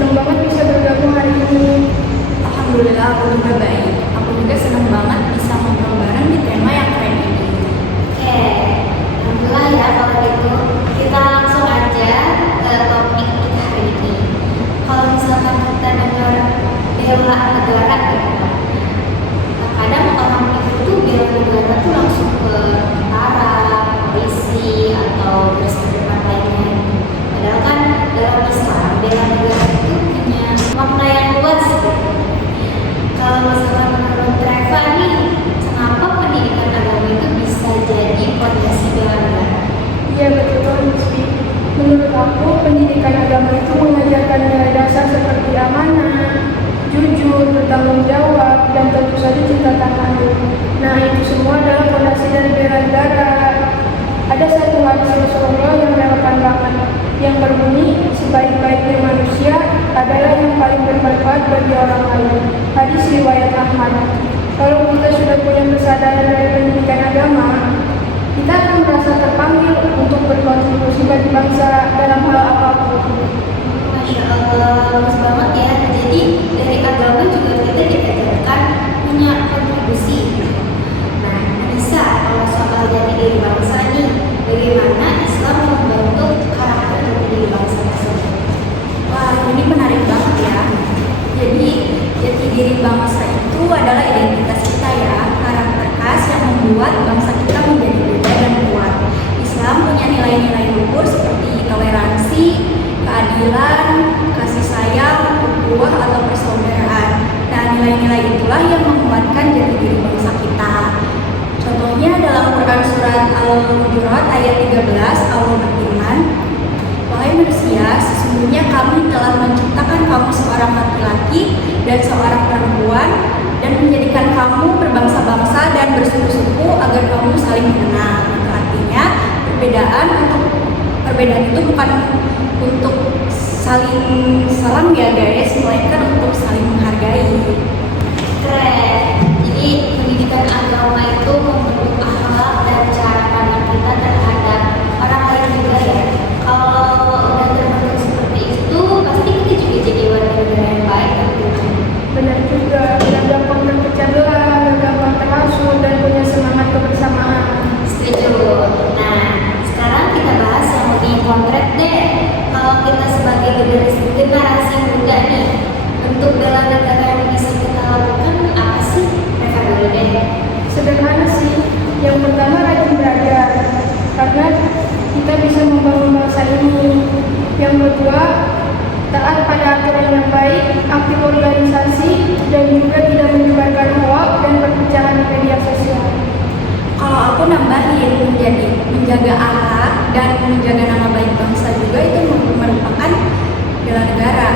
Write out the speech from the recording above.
senang banget bisa bergabung hari ini. Alhamdulillah aku juga baik. Aku juga senang banget bisa ngobrol bareng di tema yang keren ini. Oke, alhamdulillah ya kalau gitu. Kita langsung aja ke topik kita hari ini. Kalau misalkan kita dengar bela negara, kadang orang itu bela negara tuh langsung ke tentara, polisi, atau garis terdepan lainnya. Padahal kan dalam Islam bela negara itu punya makna yang luas. Kalau misalkan menurut Reva nih, kenapa pendidikan agama itu bisa jadi fondasi bela negara? Iya betul, Rizky. Menurut aku, pendidikan agama itu mengajarkan nilai dasar seperti amanah, jujur, bertanggung jawab, dan tentu saja cinta tanah air. Nah, itu semua adalah fondasi dari bela negara. Ada satu hadis Rasulullah yang relevan banget, yang berbunyi, sebaik-baiknya manusia adalah yang paling bermanfaat bagi orang lain. Hadis riwayat Ahmad. Kalau kita sudah punya kesadaran dari pendidikan agama, kita akan merasa terpanggil untuk berkontribusi bagi bangsa dalam hal apapun. Masya Allah, bagus banget ya. Jadi dari agama juga kita diajarkan punya kontribusi. Nah, bisa kalau soal jati diri bangsa nih, bagaimana Islam membentuk karakter jati diri bangsa tersebut? Wah, ini menarik banget ya. Jadi, jati diri bangsa itu adalah identitas kita ya, karakter khas yang membuat bangsa kita menjadi beda dan kuat. Islam punya nilai-nilai luhur seperti toleransi, keadilan, kasih sayang, ukhuwah atau persaudaraan. Nah, nilai-nilai itulah yang menguatkan jati diri bangsa kita. Contohnya dalam Quran surat Al-Hujurat ayat 13, Allah berfirman, "Wahai manusia, sesungguhnya kami telah menciptakan kamu seorang laki-laki dan seorang perempuan dan menjadikan kamu berbangsa-bangsa dan bersuku-suku agar kamu saling mengenal." Itu artinya perbedaan itu bukan untuk saling salam ya guys, melainkan untuk saling menghargai. Keren. Jadi pendidikan agama itu membentuk akhlak dan cara pandang kita terhadap orang lain juga ya. Kalau udah terbentuk seperti itu, pasti kita juga jadi warga negara yang baik tentunya. Benar juga, tidak gampang terpecah belah, tidak gampang terhasut, dan punya semangat kebersamaan. Setuju. Nah, sekarang kita bahas yang lebih konkret deh. Kalau kita sebagai generasi muda nih, bentuk bela negara yang bisa kita lakukan apa sih? Mereka dulu deh. Sederhana sih, yang pertama rajin belajar, karena kita bisa membangun bangsa ini. Yang kedua, taat pada aturan yang baik, aktif organisasi, dan juga tidak menyebarkan hoak dan perpecahan di media sosial. Kalau aku nambahin menjaga akhlak dan menjaga nama baik bangsa juga itu merupakan bela negara.